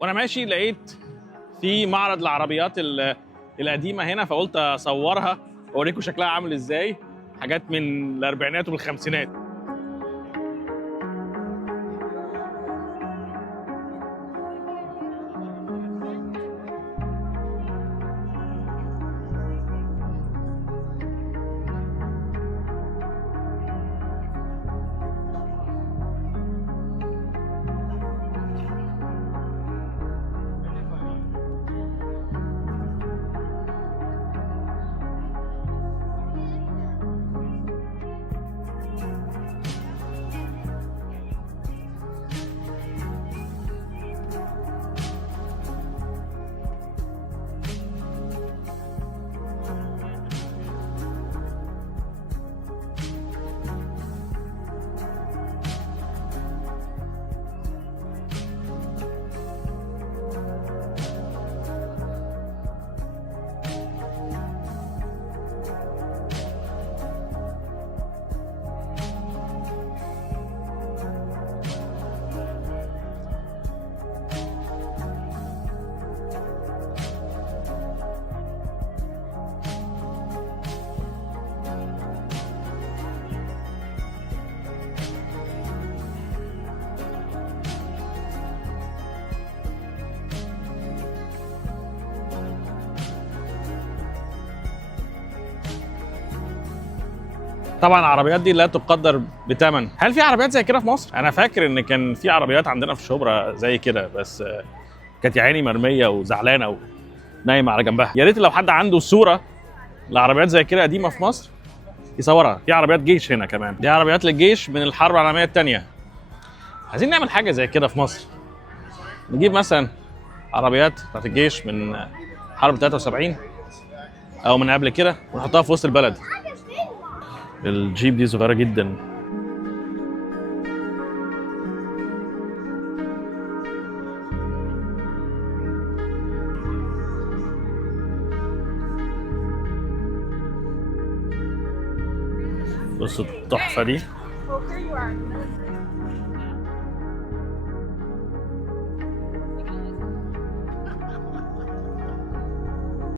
وانا ماشي لقيت في معرض العربيات القديمه هنا، فقلت اصورها واوريكم شكلها عامل ازاي. حاجات من الاربعينات والخمسينات. طبعا العربيات دي لا تقدر بثمن. هل في عربيات زي كده في مصر؟ انا فاكر ان كان في عربيات عندنا في شبرا زي كده، بس كانت يا عيني مرميه وزعلانه ونايمه على جنبها. يا ريت لو حد عنده صوره لعربيات زي كده قديمه في مصر يصورها. في عربيات جيش هنا كمان، دي عربيات للجيش من الحرب العالميه الثانيه. عايزين نعمل حاجه زي كده في مصر، نجيب مثلا عربيات بتاعت الجيش من حرب 73 او من قبل كده ونحطها في وسط البلد. الجيب دي صغيره جدا. بصوا التحفه دي.